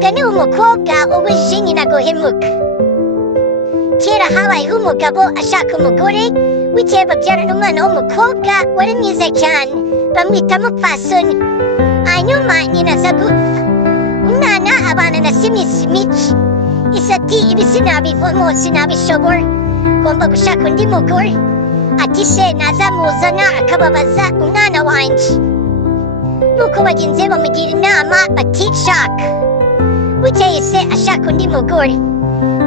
Umugani w'umukobwa wabujije nyina guhemuka. Kera habayeho umugabo ashaka umugore w'igihe babyarana umwana w'umukobwa wari mwiza cyane bamwita mupfasoni. Hanyuma nyina aza gupfa, umwana abana na simisi mike. Ise ati ibi sinabivamo, sinabishobora, ngomba gushaka undi mugore. Ati se nazamuzana akababaza umwana wanjye. Nuko bagenzi be bamugira inama bati shaka. Bukeye se ashaka undi mugore,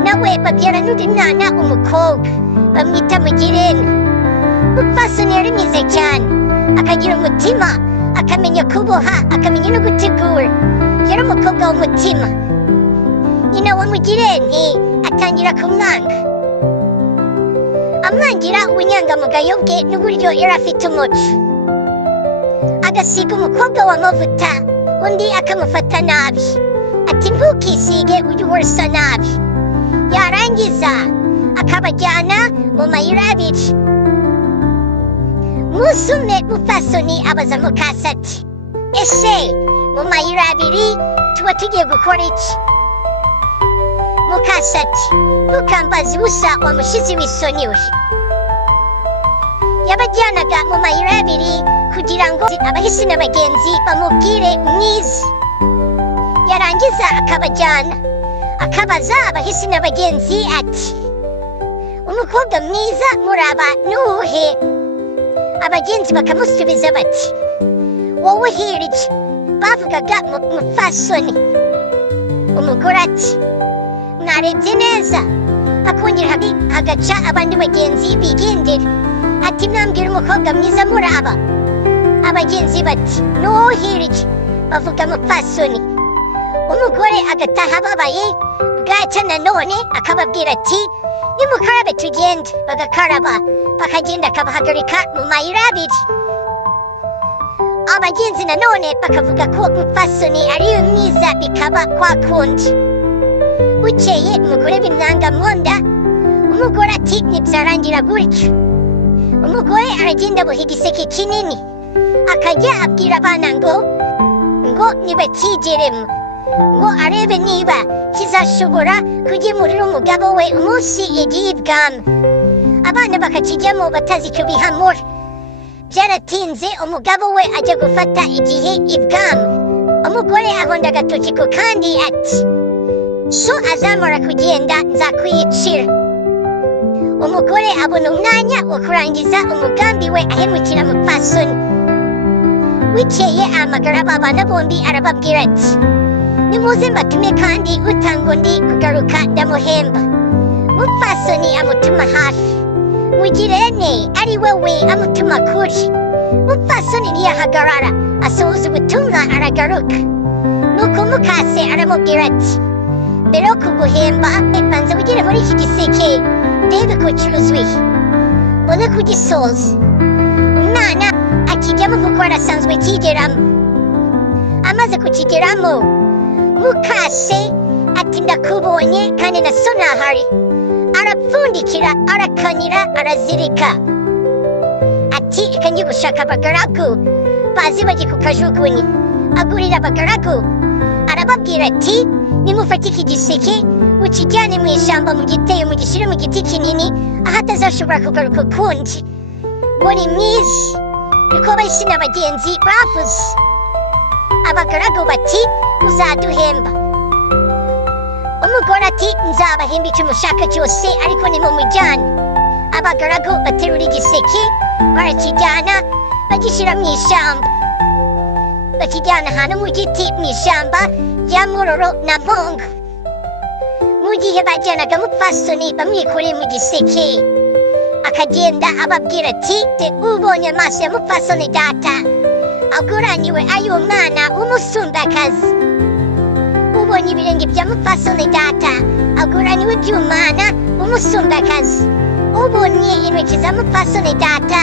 nawe babyarana undi mwana umukobwa bamwita Mugirene. Mupfasoni yari mwiza cyane, akagira umutima, akamenya kuboha, akamenya no gutegura. Yari umukobwa w'umutima. Nyina wa Mugirene atangira kumwanga, amwangira ubunyangamugayo bwe n'uburyo yari afite umuco. Agasiga umukobwa w'amavuta, undi akamufata nabi. Ati ntukisige ujye uhora usa nabi. Yarangiza akabajyana mu mayira abiri. Umunsi umwe mupfasoni abaza mukase ati ese mu mayira abiri tuba tugiye gukora iki? Mukase ati ntukambaze ubusa wa mushizi w'isoni we. Yabajyanaga mu mayira abiri kugira ngo abahisi n'abagenzi bamubwire Mwiza. Yarangiza akabajyana akabaza abahisi n'abagenzi ati umukobwa mwiza muraba nuhe? Abagenzi bakamusubiza bati wowe hirya. Bavugaga mupfasoni. Umugore ati mwarebye neza? Akongera agaca abandi bagenzi bigendera ati mwambwira umukobwa mwiza muraba? Abagenzi bati nuwo hirya. Bavuga mupfasoni. Umugore agataha ababaye. Bwaca nanone akababwira ati nimukarabe tugende. Bagakaraba bakagenda akabahagarika mu mayira abiri. Abagenzi nanone bakavuga ko mupfasoni ariyo mwiza, bikaba kwa kundi. Bukeye umugore bimwanga mu nda. Umugore ati ntibyarangira gutyo. Umugore aragenda aboha igiseke kinini akajya abwira abana ngo nibakigeremo, ngo arebe niba kizashobora kugemurira umugabo we umunsi yagiye ibwami. Abana bakakijyamo batazi icyo bihamura. Byaratinze umugabo we ajya gufata igihe ibwami. Umugore ahonda agatoki ku kandi ati so azamara kugenda nzakwiyicira. Umugore abona umwanya wo kurangiza umugambi we ahemukira mupfasoni. Bukeye ahamagara aba bana bombi arababwira ati nimuze mbatume kandi utanga undi kugaruka ndamuhemba. Mupfasoni amutuma hafi. Mugirene ari wewe amutuma kure. Mupfasoni ntiyahagarara, asohoza ubutumwa aragaruka. Nuko mukase aramubwira ati mbere yo kuguhemba banza wigire muri iki giseke ndebe ko cyuzuye mbone kugisoza. Umwana akijyamo kuko arasanzwe kigeramo. Amaze kukigeramo mukase ati ndakubonye kandi na so ntahari. Arapfundikira, arakanira, arazirika. Ati reka njye gushaka abagaragu bazi bajye ku kajugunyi. Agurira abagaragu arababwira ati nimufate iki giseke ukijyane mu ishyamba mugiteye mugishyire mu giti kinini aho atazashobora kugaruka ukundi. Ngo ni Mwiza, niko abahisi n'abagenzi bavuze. Abagaragu bati uzaduhemba. Umugore ati nzabahemba icyo mushaka cyose ariko nimumujyane. Abagaragu baterura igiseke barakijyana bagishyira mu ishyamba. Bakijyana ahantu mu giti mu ishyamba rya Muroro na Mpongo. Mu gihe bajyanaga mupfasoni bamwikoreye mu giseke akagenda ababwira ati ubonye amaso ya mupfasoni data aguraniwe ay'umwana w'umusumbakazi. Ubonye ibirenge bya mupfasoni data aguraniwe iby'umwana w'umusumbakazi. Ubonye intoki za mupfasoni data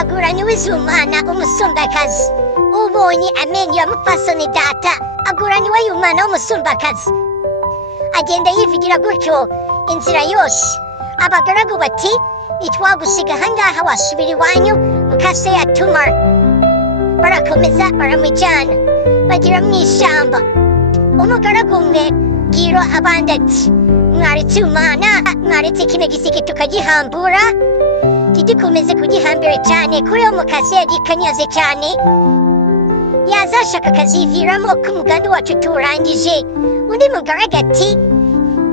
aguraniwe iz'umwana w'umusumbakazi. Ubonye amenyo ya mupfasoni data aguraniwe ay'umwana w'umusumbakazi. Agenda yivugira gutyo inzira yose. Abagaragu bati ntitwagusiga ahangaha wasubira iwanyu mukase yatumara. Barakomeza baramujyana bagera mu ishyamba. umugaragu umwe bwira abandi ati mwaretse umwana mwaretse kino giseke tukagihambura ntidukomeze kugihambira cyane kuri uwo mukase yagikanyaze cyane yazashaka akaziviramo ko umugambi wacu tuwurangije. Undi mugaragu ati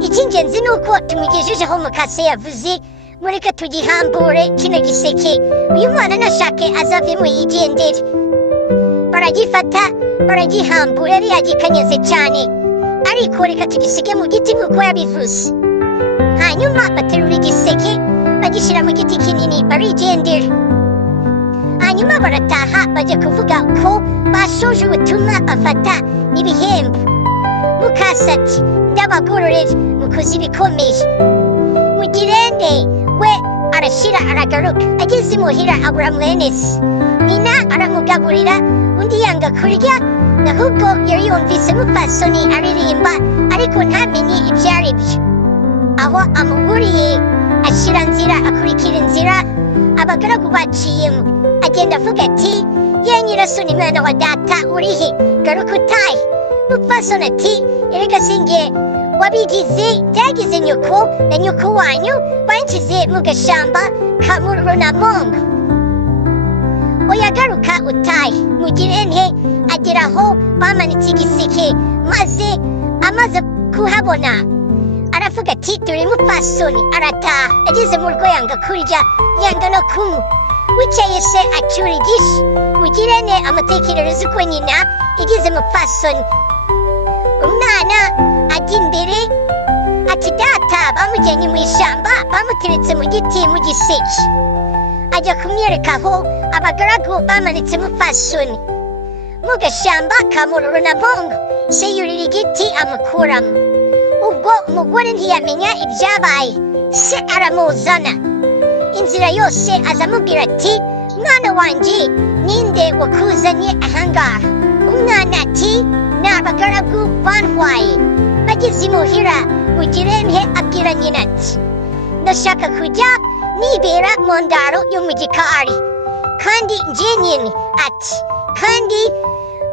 icy'ingenzi ni uko tumugejejeho mukase yavuze mureke tugihambure kino giseke uyu mwana nashake azavemo yigendere. Baragifata baragihambura yari yagikanyaze cyane ariko reka tugisige mu giti nk'uko yabivuze. Hanyuma baterura igiseke bagishyira mu giti kinini barigendera. Hanyuma barataha bajya kuvuga ko bashoje ubutumwa bafata ibihembo. Mukase ati ndabagororera mukoze ibikomeye. Mugirente we arashira aragaruka ageze imuhira abura mwene se. Nyina aramugaburira undi yanga kurya ahubwo yari yumvise umupfasoni aririmba ariko ntamenye ibyo ari byo. Aho amuguriye ashira nzira akurikira inzira abagaragu baciyemo agenda avuga ati ye nyirasoni mwana wa data urihe garuka utahe. Umupfasoni ati erega singe wabigize byagize nyoko na nyoko wanyu banshyize mu gashamba ka Runamongo. Oya garuka utahe. Mugirente agera aho bamanitse igiseke maze amaze kuhabona aravuga ati dore mupfasoni arataha. Ageze mu rugo yanga kurya yanga no kunywa. Wicaye se acyura igishi. Mugirente amutekerereza uko nyina igize mupfasoni. Umwana ajya imbere ati data bamujyanye mu ishyamba bamuteretse mu giti mu giseke. Ajya kumwereka aho abagaragu bamanitse mupfasoni mu gashyamba ka Runamongo. Se yurira igiti amukuramo. Ubwo umugore ntiyamenya ibyabaye. Se aramuzana inzira yose azamubwira ati mwana wanjye ninde wakuzanye ahangaha? Umwana ati ni abagaragu bantwaye. Bageze imuhira Mugirente abwira nyina ati ndashaka kujya nibera mu ndaro yo mu gikari kandi njye nyine. Ati kandi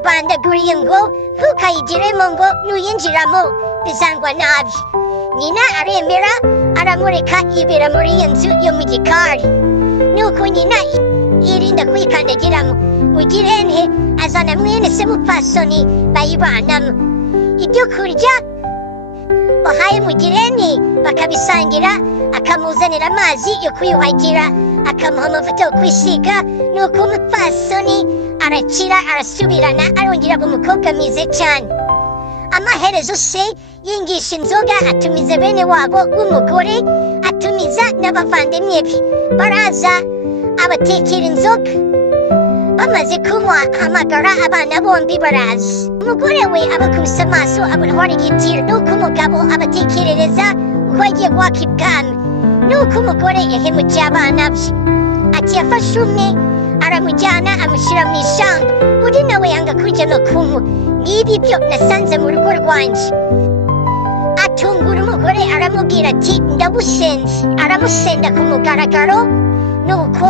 bandaguriye ngo ntukayigiremo ngo nuyinjiramo bizangwa nabi. Nyina aremera aramureka yibera muri iyo nzu yo mu gikari. Nuko nyina yirinda kwikandagiramo. Mugirente azana mwene se mupfasoni bayibanamo. Ibyo kurya bahaye Mugirente bakabisangira akamuzanira amazi yo kwiyuhagira akamuha amavuta yo kwisiga. Nuko umupfasoni arakira arasubirana arongera aba umukobwa mwiza cyane. Amaherezo se yingisha inzoga atumiza bene wabo w'umugore atumiza n'abavandimwe be baraza abatekera inzoga. Bamaze kunywa hamagara abana bombi baraza. Umugore we abakubise amaso abona aho arigitira. Nuko umugabo abatekerereza uko agiye guhaka ibwami. Nuko umugore yahemukiye abana be ati yafashe umwe aramujyana amushyira mu ishyamba. Undi nawe yanga kurya no kunywa. Ngibi byo nasanze mu rugo rwanjye. Atungura umugore aramubwira ati ndagusenze. Aramusenda ku mugaragaro. Nuko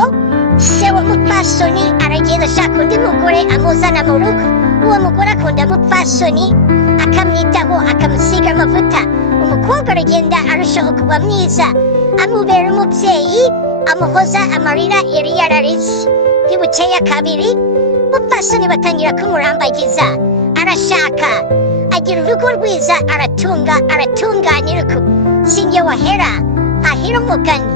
se w'umupfasoni aragenda ashaka undi mugore amuzana mu rugo. Uwo mugore akunda umupfasoni akamwitaho akamusiga amavuta. Umukobwa aragenda arushaho kuba mwiza amubera umubyeyi amuhoza amarira yari yararize. Ntibukeye kabiri umupfasoni batangira kumurambagiza arashaka agira urugo rwiza aratunga aratunganirwa. Sinjye wahera hahira umugani.